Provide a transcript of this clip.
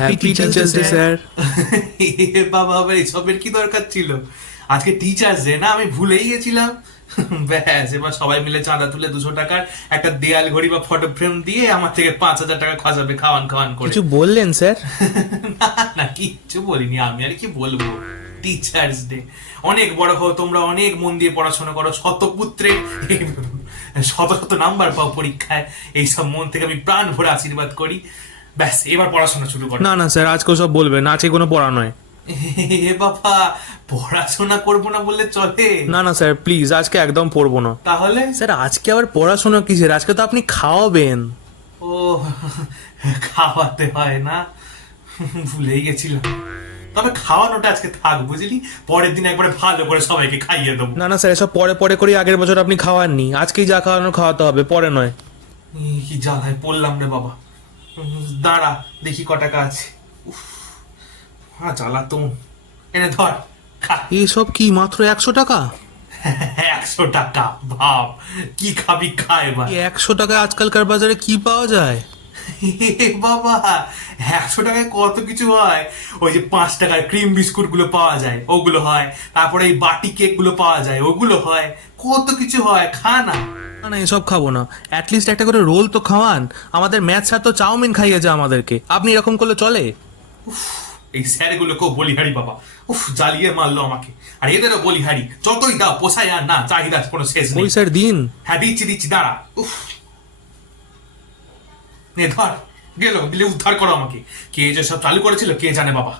Happy teachers day sir. বাবা আবার এসবের কি দরকার ছিল? আজকে টিচার্স ডে না, আমি ভুলেই গেছিলাম। ব্যাস, এবার সবাই মিলে চাঁদা তুলে 200 টাকার একটা দেয়াল ঘড়ি বা ফটো ফ্রেম দিয়ে আমার থেকে 5,000 টাকা খসাবে খাওয়ান খাওয়ান করে। কিছু বললেন স্যার? না না, কিচ্ছু বলিনি, আমি আর কি বলবো। টিচার্স ডে, অনেক বড় হও তোমরা, অনেক মন দিয়ে পড়াশোনা করো, শতপুত্রে শত শত নাম্বার পাও পরীক্ষায়, এইসব মন থেকে আমি প্রাণ ভরে আশীর্বাদ করি। ব্যাস, এবার পড়াশোনা শুরু করো। না না স্যার, আজকে সব বলবেন, আজকে কোনো পড়া নয়। এ বাবা, পড়াশোনা করবো না বললে চলে? না না স্যার, প্লিজ আজকে একদম পড়বো না। তাহলে? স্যার আজকে আবার পড়াশোনা কিসের, আজকে তো আপনি খাওয়াবেন। ও, খাওয়াতে হয় না, ভুলেই গেছিলাম। তবে খাওয়ানোটা আজকে থাক, বুঝলি? পরের দিন একবারে ভালো করে সবাইকে খাইয়ে দেবো। না না স্যার, এসব পরে পরে করে আগের বছর আপনি খাওয়াননি, আজকেই যা খাওয়ানো খাওয়াতে হবে, পরে নয়। কি জ্বালায় পড়লাম রে বাবা। দাঁড়া, দেখি ক টাকা আছে। উফ, জ্বালা তো। এনে ধর, খা। এসব কি মাত্র 100 টাকা? 100 টাকা, ভাব কি খাবি, খা এবার। 100 টাকায় আজকালকার বাজারে কি পাওয়া যায়? এ বাবা, 100 টাকায় কত কিছু হয়। ওই যে 5 টাকার ক্রিম বিস্কুট গুলো পাওয়া যায়, ওগুলো হয়। তারপরে এই বাটি কেক গুলো পাওয়া যায়, ওগুলো হয়। কত কিছু হয়, খা না। না না, এসব খাবো না। অ্যাটলিস্ট একটা করে রোল তো খাওয়ান। আমাদের ম্যাথ স্যার তো চাউমিন খাইয়েছে আমাদেরকে, আপনি এরকম করলে চলে? এই স্যার গুলোকেও বলিহারি বাবা, উফ, জ্বালিয়ে মারলো আমাকে। আর এদেরও বলিহারি, যতই দাও পোষায় আর না, চাহিদা কোনো শেষ ওই নেই। স্যার দিন। হ্যাঁ, দিচ্ছি দিচ্ছি, দাঁড়া। উফ, নে ধর, গেল, দিলে উদ্ধার করো আমাকে। কে যে সব চালু করেছিল কে জানে বাবা।